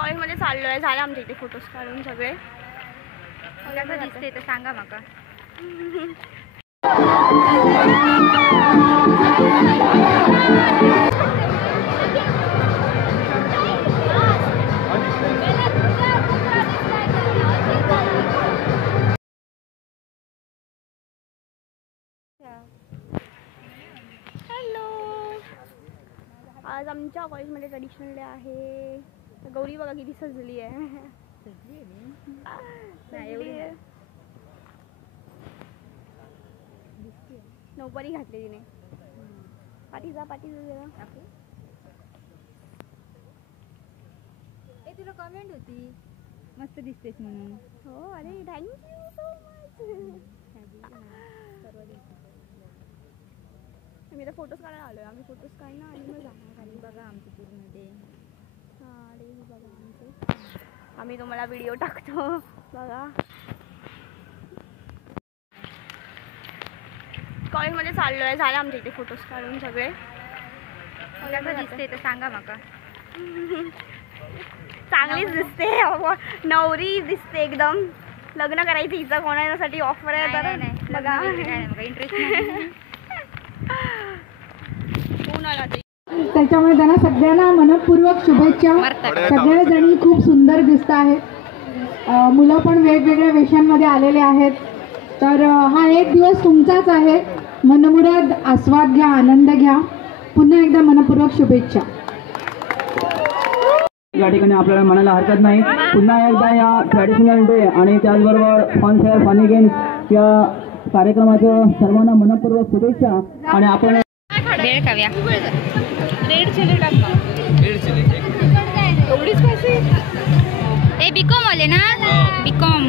कॉलेजमध्ये चाललोय, झाले आमच्या इथे फोटोज काढून सगळे. कसं दिसते तर सांगा माका. हॅलो, आज आमच्या कॉलेजमध्ये ट्रेडिशनल डे आहे. गौरी बघा किती सजली आहे. नऊवारी घातली तिने. पाठी जा जरा. तुला कमेंट होती मस्त दिसतेस म्हणून. हो, अरे थँक्यू सो मच. मी तर फोटोज काढायला आलोय. आम्ही फोटोज काढणार आणि मग जाणार खाली. बघा आमचं पूर्ण. हां, डे बघा आमचे. आम्ही तुम्हाला व्हिडिओ टाकतो बघा. कॉलेजमध्ये चाललोय, झाले आमच्या इथे फोटोज काढून सगळे. कसं दिसते तर सांगा माका. चांगलीच दिसते, नवरी दिसते एकदम. लग्न करायचं हिचं कोणासाठी ऑफर आहे तर बघा. इंटरेस्ट त्याच्यामुळे त्यांना सगळ्यांना मनपूर्वक शुभेच्छा. सगळेजणी खूप सुंदर दिसत आहेत. मुलं पण वेगवेगळ्या वेशांमध्ये आलेले आहेत. तर हा एक दिवस तुमचाच आहे. मनमुराद आस्वाद घ्या, आनंद घ्या. पुन्हा एकदा मनपूर्वक शुभेच्छा. या ठिकाणी आपल्याला म्हणायला हरकत नाही. पुन्हा एकदा या ट्रॅडिशनल डे आणि त्याचबरोबर फन फेअर फनी गेम्स या कार्यक्रमाच्या सर्वांना मनपूर्वक शुभेच्छा. आणि आपण वेळ खाव्या. रेड चिली टाका. एवढीच पैसे. ए बीकॉम आले ना. बीकॉम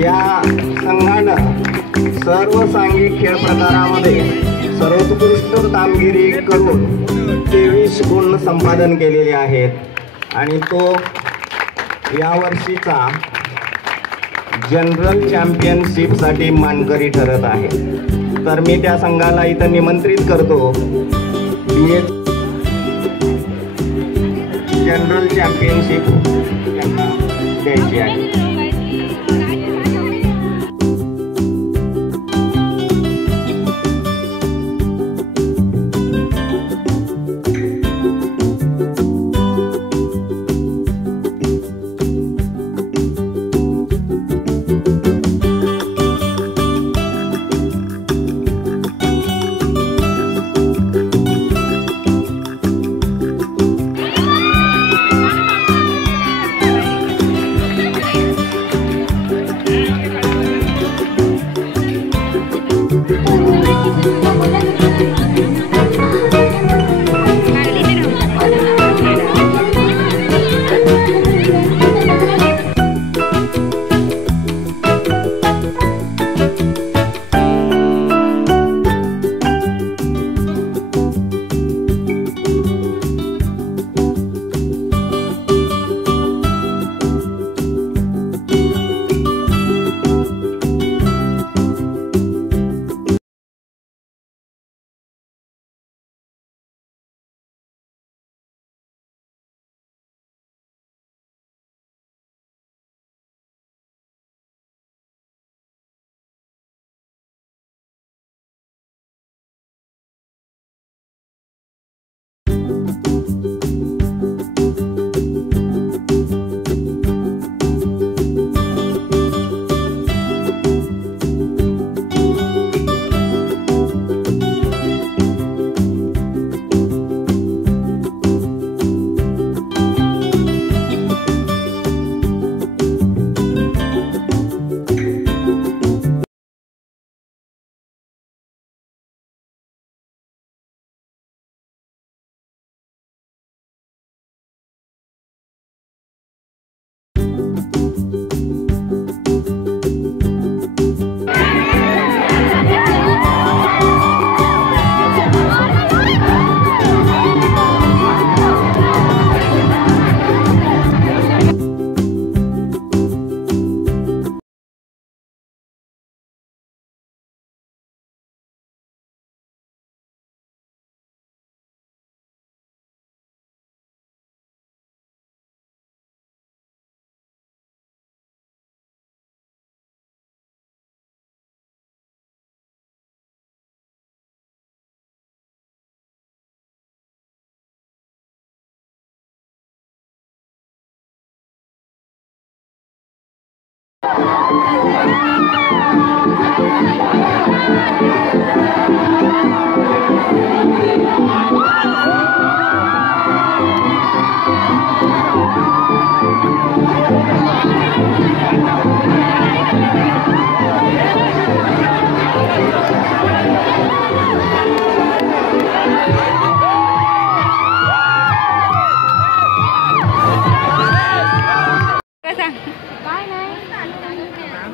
या संघानं सर्व सांघिक खेळ प्रकारामध्ये सर्वोत्कृष्ट कामगिरी करून 23 गुण संपादन केलेले आहेत आणि तो यावर्षीचा जनरल चॅम्पियनशिपसाठी मानकरी ठरत आहे. तर मी त्या संघाला इथं निमंत्रित करतो. जनरल चॅम्पियनशिप त्यांना द्यायची आहे.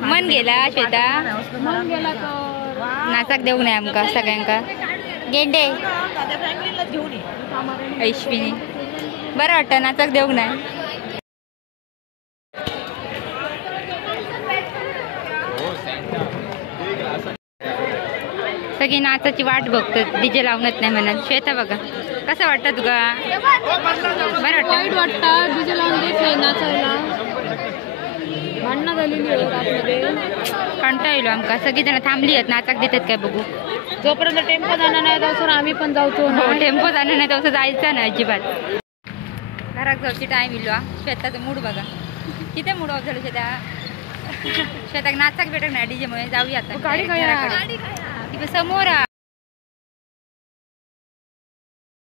मन गेला श्वेता नाचाक देऊ नये आमका सगळ्यांका गेंडे ऐश्विनी बरं वाटतं नाचाक देऊ नाही सगळी नाचाची वाट बघतात डीजे लावणत नाही म्हणत श्वेता बघा कसं वाटतं तुका बरं वाटतं वाटतं डीजे लावून देत नाही नाचायला भांडणं झालेली आहे आतमध्ये कंटाळलो आमका सगळी जण थांबली आहेत नाचाक देतात काय बघू जोपर्यंत टेम्पो जाणार नाही तसं आम्ही पण जाऊतो हो टेम्पो जाणं नाही तसं जायचं नाही अजिबात घरात जाऊची टाईम इलो शेताचं मूड बघा किती मूड ऑफ झालं शेतात नाचाक भेटत नाही डीजे मुळे जाऊया आता गाडी समोर